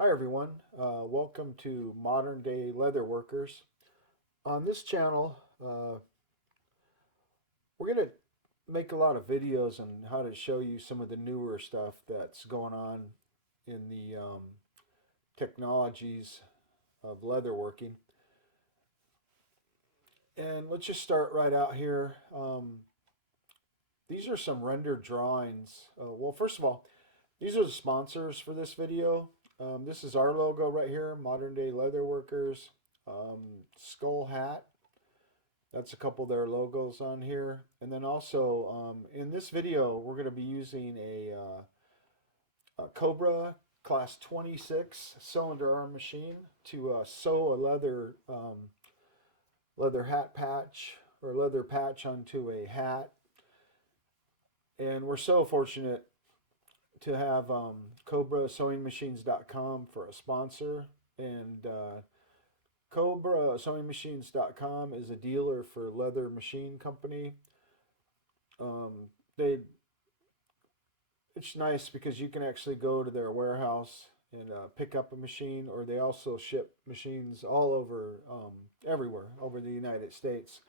Hi everyone, welcome to Modern Day Leather Workers. On this channel, we're going to make a lot of videos on how to show you some of the newer stuff that's going on in the technologies of leatherworking. And let's just start right out here. These are some rendered drawings. Well, first of all, these are the sponsors for this video. This is our logo right here, Modern Day Leather Workers. Skull Hat. That's a couple of their logos on here. And then also in this video, we're going to be using a Cobra Class 26 cylinder arm machine to sew a leather hat patch or leather patch onto a hat. And we're so fortunate to have Cobra for a sponsor. And Cobra is a dealer for Leather Machine Company. They It's nice because you can actually go to their warehouse and pick up a machine, or they also ship machines all over, everywhere over the United States.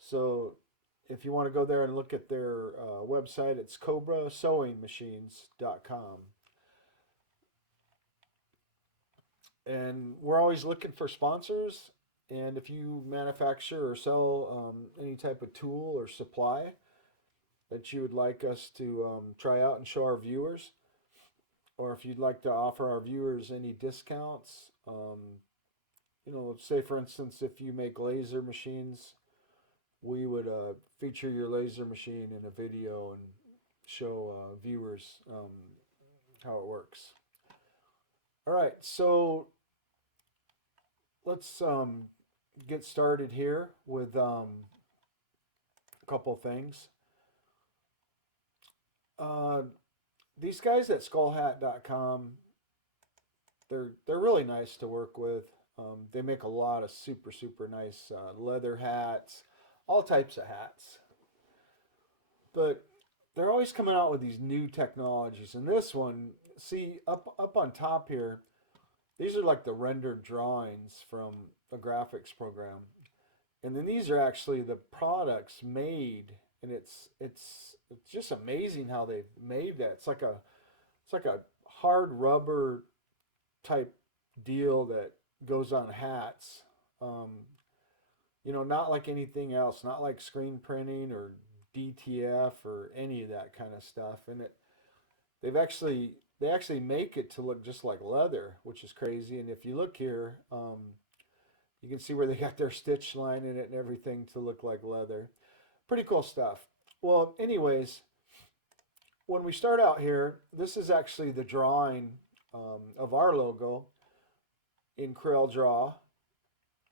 So if you want to go there and look at their website, it's CobraSewingMachines.com. And we're always looking for sponsors. And if you manufacture or sell any type of tool or supply that you would like us to try out and show our viewers, or if you'd like to offer our viewers any discounts, say for instance, if you make laser machines, we would feature your laser machine in a video and show viewers how it works. All right, so let's get started here with a couple things. These guys at skullhat.com, they're really nice to work with. They make a lot of super nice leather hats, all types of hats. But they're always coming out with these new technologies. And this one, see up on top here, these are like the rendered drawings from a graphics program. And then these are actually the products made, and it's just amazing how they've made that. It's like a hard rubber type deal that goes on hats. Not like anything else, not like screen printing or DTF or any of that kind of stuff. And they actually make it to look just like leather, which is crazy. And if you look here, you can see where they got their stitch line in it and everything to look like leather. Pretty cool stuff. Well, anyways, when we start out here, this is actually the drawing of our logo in Corel Draw.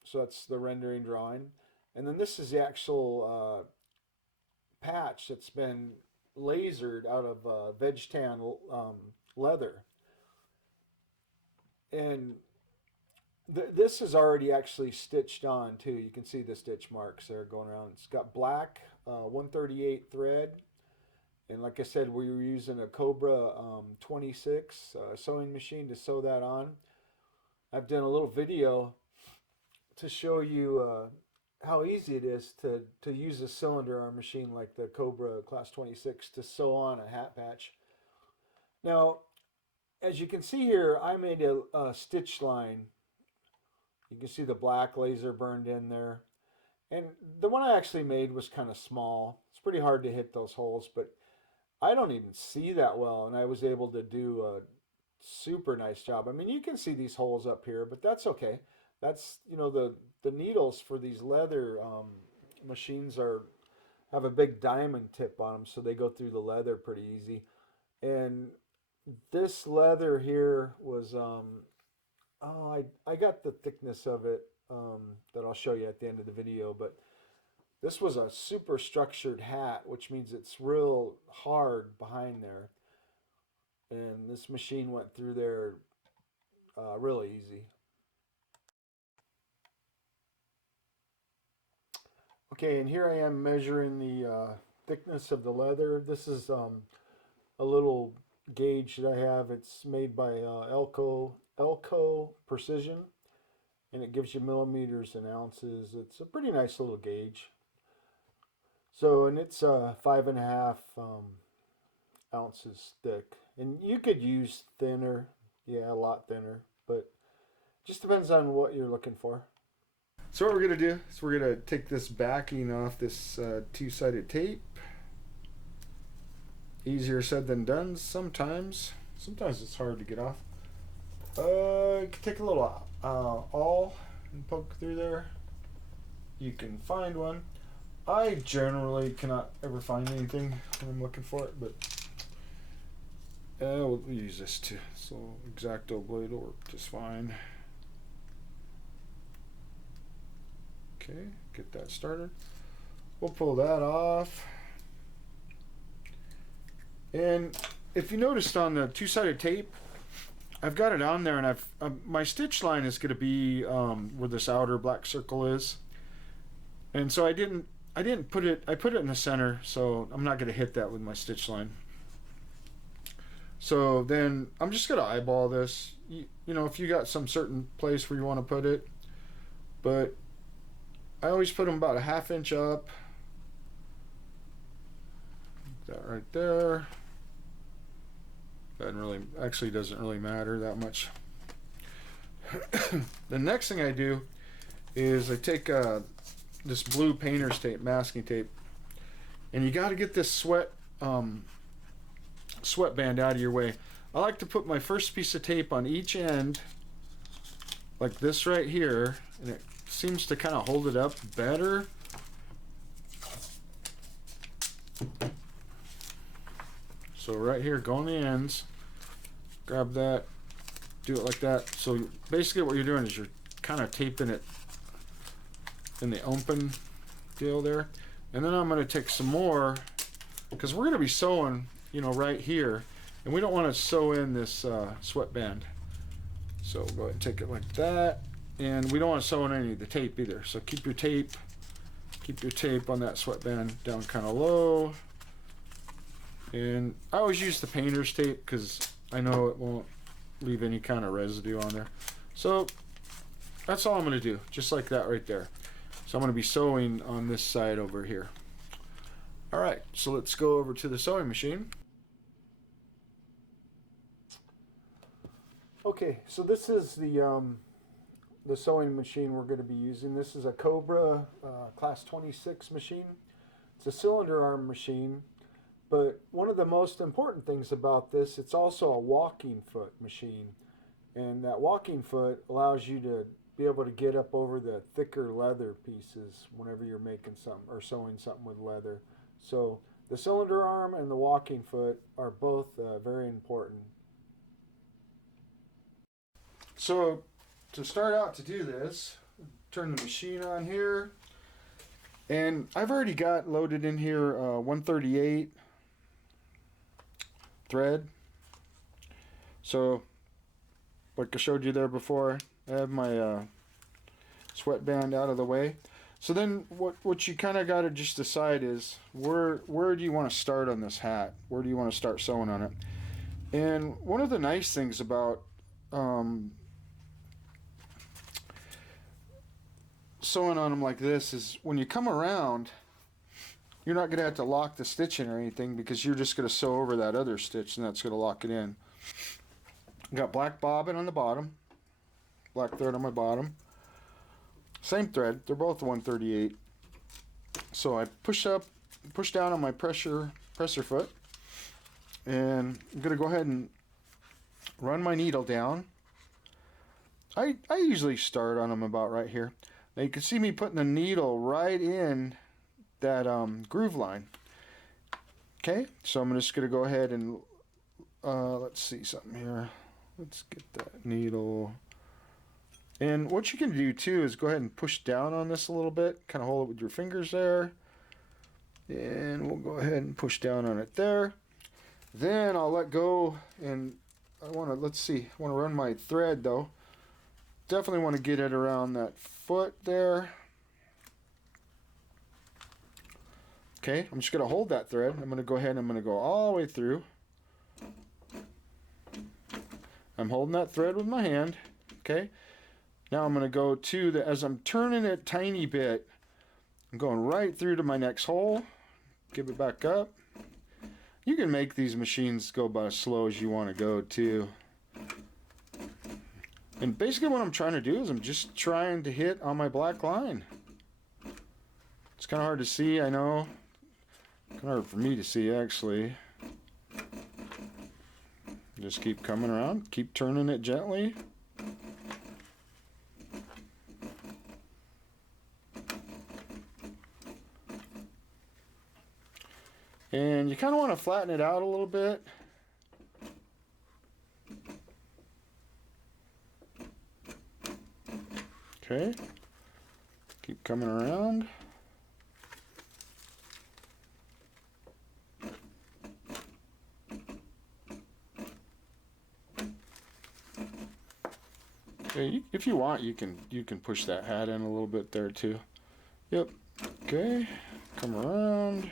So that's the rendering drawing. And then this is the actual patch that's been lasered out of veg tan leather. And this is already actually stitched on too. You can see the stitch marks there going around. It's got black 138 thread. And like I said, we were using a Cobra 26 sewing machine to sew that on. I've done a little video to show you how easy it is to use a cylinder arm machine like the Cobra Class 26 to sew on a hat patch. Now, as you can see here, I made a stitch line. You can see the black laser burned in there. And the one I actually made was kind of small. It's pretty hard to hit those holes, but I don't even see that well, and I was able to do a super nice job. I mean, you can see these holes up here, but that's okay. That's, the needles for these leather machines have a big diamond tip on them, so they go through the leather pretty easy. And this leather here was I got the thickness of it that I'll show you at the end of the video, but this was a super structured hat, which means it's real hard behind there. And this machine went through there really easy. Okay, and here I am measuring the thickness of the leather. This is a little gauge that I have. It's made by Elco. Elco Precision, and it gives you millimeters and ounces. It's a pretty nice little gauge. So, and it's 5.5 ounces thick, and you could use thinner, yeah, a lot thinner, but just depends on what you're looking for. So what we're gonna do is we're gonna take this backing off this two-sided tape. Easier said than done sometimes. Sometimes it's hard to get off. You can take a little awl and poke through there. You can find one. I generally cannot ever find anything when I'm looking for it, but we'll use this too. So X-Acto blade will work just fine. Okay, get that started. We'll pull that off. And if you noticed on the two-sided tape, I've got it on there, and I've my stitch line is going to be where this outer black circle is, and so I didn't put it. I put it in the center, so I'm not going to hit that with my stitch line. So then I'm just going to eyeball this. You know, if you got some certain place where you want to put it, but I always put them about a 1/2 inch up. That right there. Doesn't really matter that much. The next thing I do is I take this blue painter's tape, masking tape, and you got to get this sweatband out of your way. I like to put my first piece of tape on each end, like this right here, and it seems to kind of hold it up better. So right here, go on the ends, grab that, do it like that. So basically what you're doing is you're kind of taping it in the open deal there. And then I'm going to take some more, because we're going to be sewing, you know, right here. And we don't want to sew in this sweatband. So go ahead and take it like that. And we don't want to sew in any of the tape either. So keep your tape on that sweatband down kind of low. And I always use the painter's tape because I know it won't leave any kind of residue on there. So that's all I'm going to do, just like that right there. So I'm going to be sewing on this side over here. All right, so let's go over to the sewing machine. Okay, so this is the sewing machine we're going to be using. This is a Cobra Class 26 machine. It's a cylinder arm machine. But one of the most important things about this, it's also a walking foot machine. And that walking foot allows you to be able to get up over the thicker leather pieces whenever you're making something or sewing something with leather. So the cylinder arm and the walking foot are both very important. So to start out to do this, turn the machine on here. And I've already got loaded in here 138 thread. So like I showed you there before, I have my sweatband out of the way. So then what you kind of got to just decide is where do you want to start on this hat? Where do you want to start sewing on it? And one of the nice things about sewing on them like this is when you come around, you're not going to have to lock the stitch in or anything, because you're just going to sew over that other stitch and that's going to lock it in. Got black bobbin on the bottom, black thread on my bottom. Same thread, they're both 138. So I push down on my presser foot, and I'm going to go ahead and run my needle down. I usually start on them about right here. Now you can see me putting the needle right in that groove line. Okay, so I'm just going to go ahead and let's see something here. Let's get that needle. And what you can do too is go ahead and push down on this a little bit, kind of hold it with your fingers there. And we'll go ahead and push down on it there. Then I'll let go, and I want to run my thread though. Definitely want to get it around that foot there. Okay, I'm just going to hold that thread. I'm going to go ahead and I'm going to go all the way through. I'm holding that thread with my hand. Okay. Now I'm going to go to the, as I'm turning it tiny bit, I'm going right through to my next hole. Give it back up. You can make these machines go about as slow as you want to go too. And basically what I'm trying to do is I'm just trying to hit on my black line. It's kind of hard to see, I know. Kind of hard for me to see actually. Just keep coming around, keep turning it gently. And you kind of want to flatten it out a little bit. Okay, keep coming around. Okay, if you want, you can push that hat in a little bit there too. Yep. Okay, come around.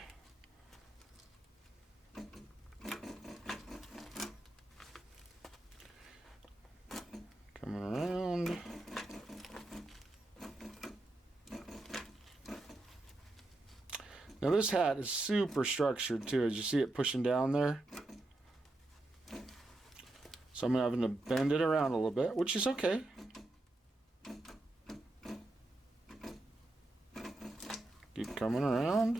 Coming around. Now this hat is super structured too, as you see it pushing down there. So I'm having to bend it around a little bit, which is okay. Keep coming around.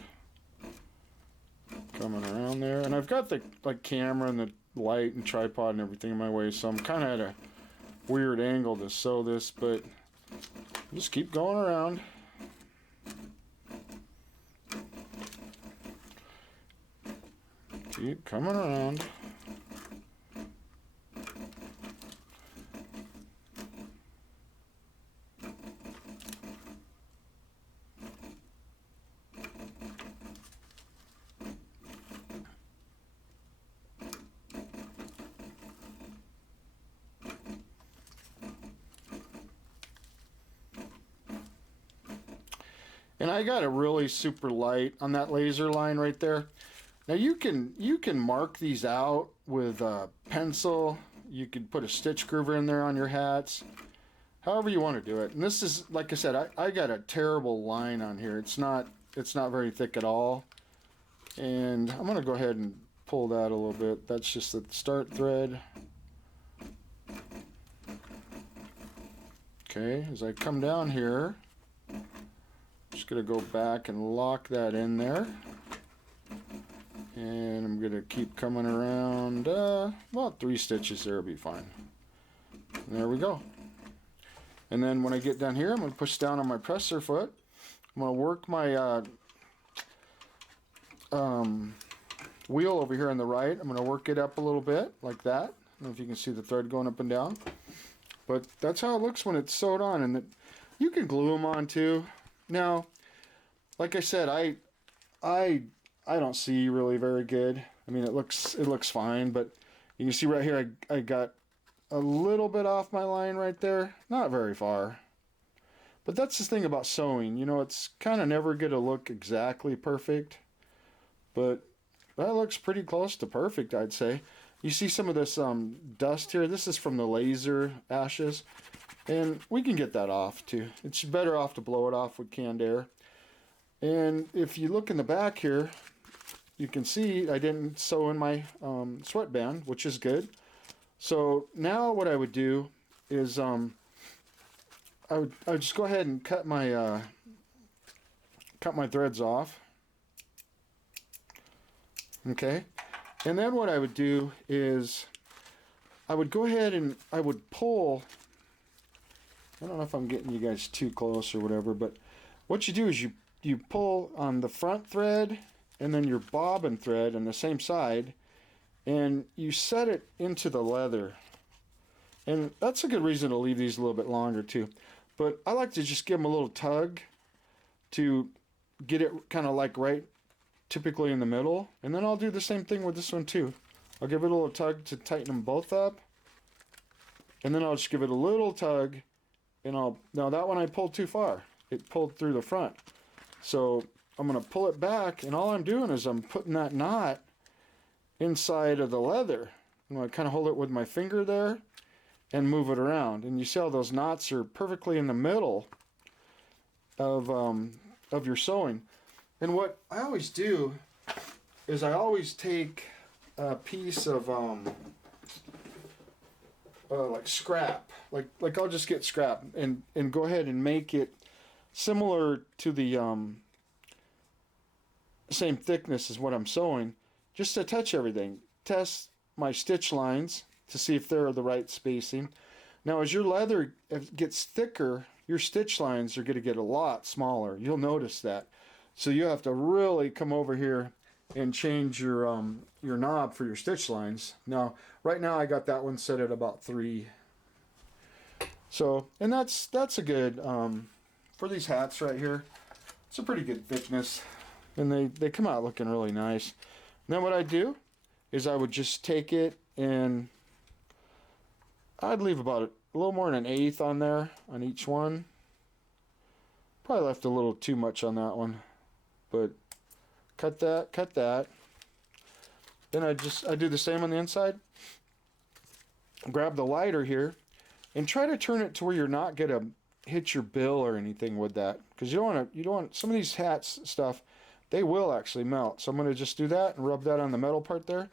Coming around there. And I've got the camera and the light and tripod and everything in my way, so I'm kind of at a weird angle to sew this, but just keep going around. Keep coming around. And I got it really super light on that laser line right there. Now you can mark these out with a pencil. You could put a stitch groover in there on your hats. However you want to do it. And this is, like I said, I got a terrible line on here. It's not very thick at all. And I'm going to go ahead and pull that a little bit. That's just the start thread. Okay, as I come down here, just going to go back and lock that in there. And I'm going to keep coming around, about 3 stitches there will be fine. And there we go. And then when I get down here, I'm going to push down on my presser foot. I'm going to work my wheel over here on the right. I'm going to work it up a little bit, like that. I don't know if you can see the thread going up and down. But that's how it looks when it's sewed on. And you can glue them on too. Now, like I said, I don't see really very good. I mean, it looks fine, but you can see right here, I got a little bit off my line right there. Not very far. But that's the thing about sewing. You know, it's kind of never going to look exactly perfect. But that looks pretty close to perfect, I'd say. You see some of this dust here. This is from the laser ashes. And we can get that off too. It's better off to blow it off with canned air. And if you look in the back here, you can see I didn't sew in my sweatband, which is good. So now what I would do is I would just go ahead and cut my threads off. Okay, and then what I would do is I would go ahead and I would pull. I don't know if I'm getting you guys too close or whatever, but what you do is you pull on the front thread and then your bobbin thread on the same side, and you set it into the leather. And that's a good reason to leave these a little bit longer too. But I like to just give them a little tug to get it kind of like right typically in the middle. And then I'll do the same thing with this one too. I'll give it a little tug to tighten them both up. And then I'll just give it a little tug, and now that one I pulled too far. It pulled through the front. So I'm going to pull it back, and all I'm doing is I'm putting that knot inside of the leather. I'm going to kind of hold it with my finger there, and move it around. And you see how those knots are perfectly in the middle of your sewing. And what I always do is I always take a piece of like scrap, like I'll just get scrap and go ahead and make it similar to the same thickness as what I'm sewing, just to touch everything. Test my stitch lines to see if they're the right spacing. Now, as your leather gets thicker, your stitch lines are going to get a lot smaller. You'll notice that. So you have to really come over here and change your knob for your stitch lines. Now, right now I got that one set at about 3. So, and that's a good for these hats right here. It's a pretty good thickness, and they come out looking really nice. And then what I do is I would just take it and I'd leave about a little more than 1/8 on there on each one. Probably left a little too much on that one, but cut that. Then I do the same on the inside. Grab the lighter here and try to turn it to where you're not gonna hit your bill or anything with that, because you don't want some of these hats stuff, they will actually melt. So I'm gonna just do that and rub that on the metal part there.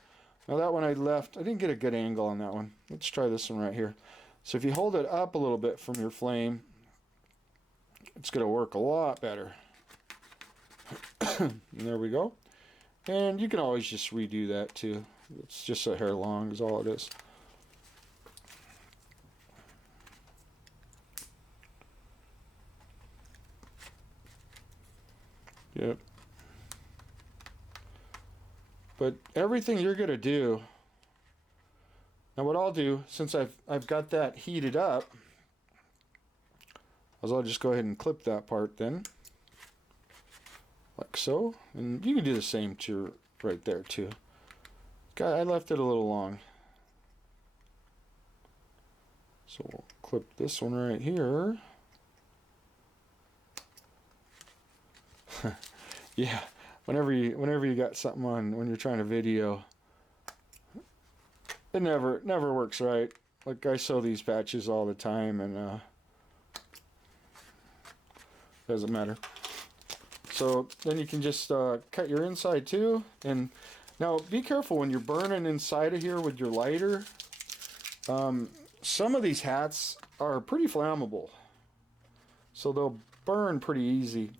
Now that one I didn't get a good angle on that one. Let's try this one right here. So if you hold it up a little bit from your flame, it's gonna work a lot better. And there we go. And you can always just redo that too. It's just a hair long is all it is. Yep. But everything you're gonna do, now what I'll do, since I've got that heated up, is I'll just go ahead and clip that part then, like so. And you can do the same to right there too. Okay, I left it a little long, so we'll clip this one right here. Yeah, whenever you got something on when you're trying to video, it never works right. Like I sew these patches all the time, and doesn't matter. So then you can just cut your inside too. And now be careful when you're burning inside of here with your lighter. Some of these hats are pretty flammable, so they'll burn pretty easy.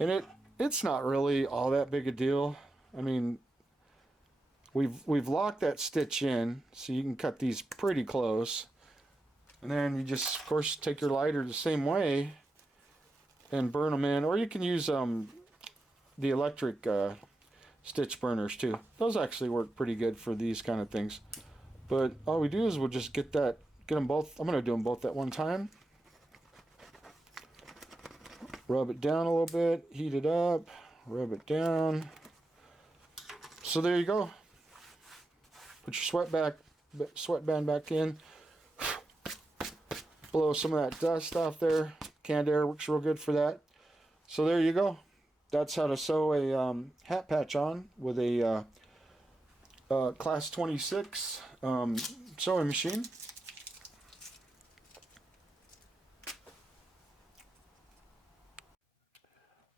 And it's not really all that big a deal. I mean, we've locked that stitch in, so you can cut these pretty close. And then you just, of course, take your lighter the same way and burn them in. Or you can use the electric stitch burners too. Those actually work pretty good for these kind of things. But all we do is we'll just get them both. I'm going to do them both at one time. Rub it down a little bit, heat it up, rub it down. So there you go. Put your sweatband back in. Blow some of that dust off there. Canned air works real good for that. So there you go. That's how to sew a hat patch on with a Class 26 sewing machine.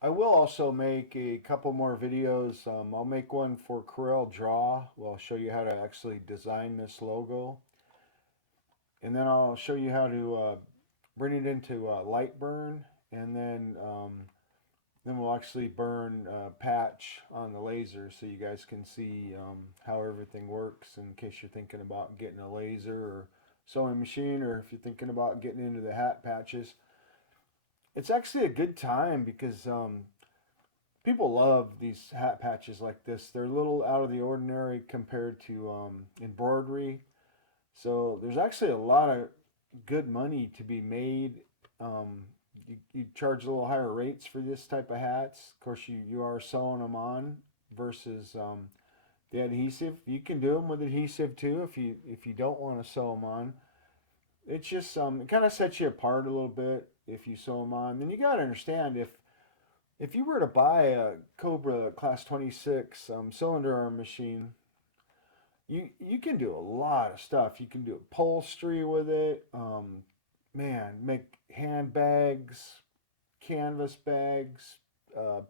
I will also make a couple more videos. I'll make one for Corel Draw where I'll show you how to actually design this logo. And then I'll show you how to bring it into Lightburn. And then we'll actually burn patch on the laser so you guys can see how everything works in case you're thinking about getting a laser or sewing machine, or if you're thinking about getting into the hat patches. It's actually a good time because people love these hat patches like this. They're a little out of the ordinary compared to embroidery. So there's actually a lot of good money to be made. You charge a little higher rates for this type of hats. Of course, you are sewing them on versus the adhesive. You can do them with adhesive too if you don't want to sew them on. It's just it kind of sets you apart a little bit if you sew them on. Then you got to understand if you were to buy a Cobra Class 26 cylinder arm machine, You can do a lot of stuff. You can do upholstery with it. Man, make handbags, canvas bags,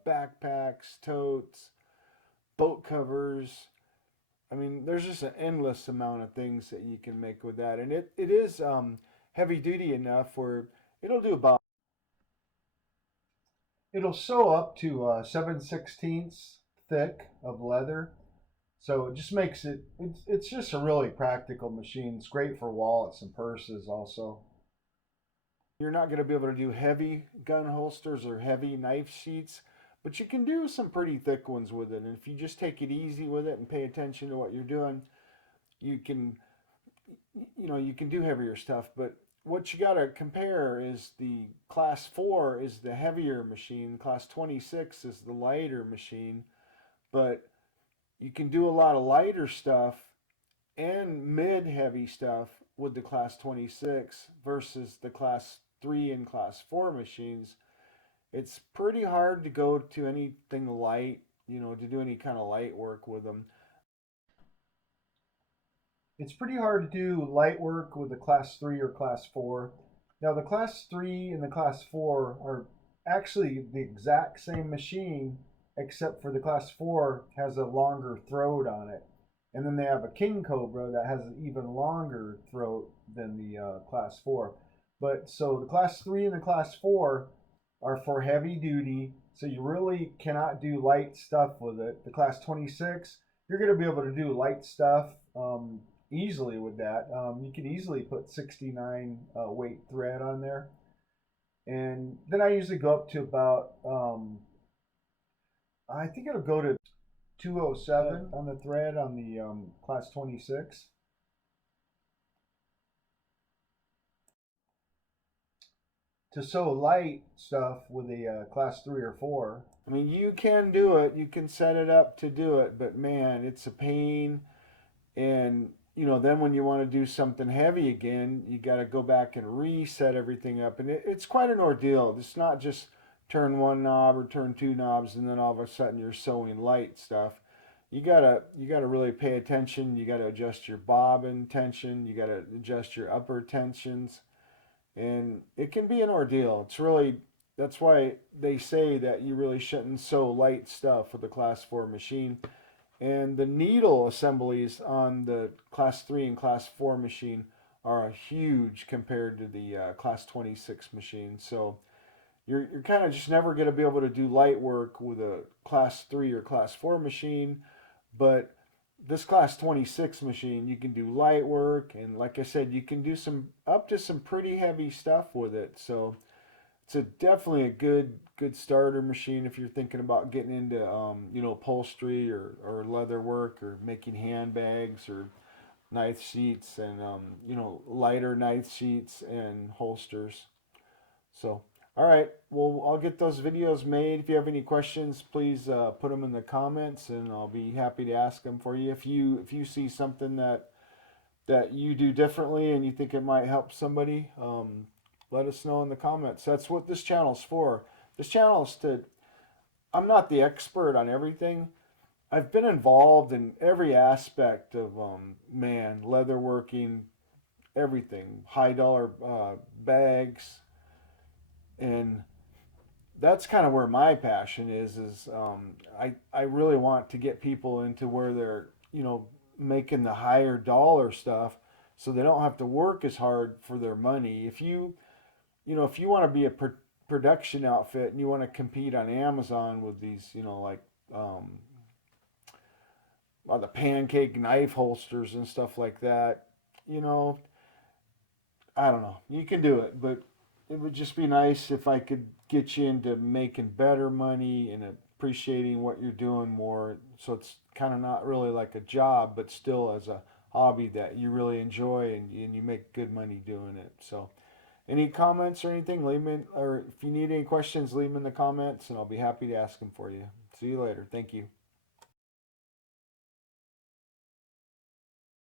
backpacks, totes, boat covers. I mean, there's just an endless amount of things that you can make with that, and it is heavy duty enough where it'll do about it'll sew up to 7/16 thick of leather. So it just makes it's just a really practical machine. It's great for wallets and purses also. You're not going to be able to do heavy gun holsters or heavy knife sheaths, but you can do some pretty thick ones with it. And if you just take it easy with it and pay attention to what you're doing, you can you can do heavier stuff. But what you got to compare is the class 4 is the heavier machine, class 26 is the lighter machine, but you can do a lot of lighter stuff and mid heavy stuff with the class 26 versus the class 3 and class 4 machines. It's pretty hard to go to anything light, to do any kind of light work with them. It's pretty hard to do light work with the class 3 or class 4. Now, the class 3 and the class 4 are actually the exact same machine, except for the class 4 has a longer throat on it. And then they have a King Cobra that has an even longer throat than the class 4. But so the class 3 and the class 4 are for heavy duty, so you really cannot do light stuff with it. The class 26, you're going to be able to do light stuff easily with that. You can easily put 69 weight thread on there. And then I usually go up to about, I think it'll go to 207 on the thread on the class 26. To sew light stuff with a class 3 or 4. I mean, you can do it. You can set it up to do it, but man, it's a pain. And then when you want to do something heavy again, you got to go back and reset everything up, and it's quite an ordeal. It's not just turn one knob or turn two knobs, and then all of a sudden you're sewing light stuff. You gotta really pay attention. You gotta adjust your bobbin tension. You gotta adjust your upper tensions, and it can be an ordeal. It's really That's why they say that you really shouldn't sew light stuff with a class 4 machine. And the needle assemblies on the class 3 and class 4 machine are huge compared to the class 26 machine. So you're kind of just never going to be able to do light work with a class 3 or class 4 machine. But this class 26 machine, you can do light work. And like I said, you can do some up to some pretty heavy stuff with it. So it's definitely a good starter machine if you're thinking about getting into upholstery or leather work or making handbags or knife sheets and lighter knife sheets and holsters. So all right, well, I'll get those videos made. If you have any questions, please put them in the comments, and I'll be happy to ask them for you. If you see something that you do differently and you think it might help somebody, let us know in the comments. That's what this channel's for. This channel is to, I'm not the expert on everything. I've been involved in every aspect of, leatherworking, everything, high dollar bags. And that's kind of where my passion is I really want to get people into where they're, making the higher dollar stuff so they don't have to work as hard for their money. If you want to be a production outfit and you want to compete on Amazon with these, um, the pancake knife holsters and stuff like that, you know, I don't know. You can do it, but it would just be nice if I could get you into making better money and appreciating what you're doing more. So it's kind of not really like a job, but still as a hobby that you really enjoy and you make good money doing it. So any comments or anything, leave them in, or if you need any questions, leave them in the comments and I'll be happy to ask them for you. See you later. Thank you.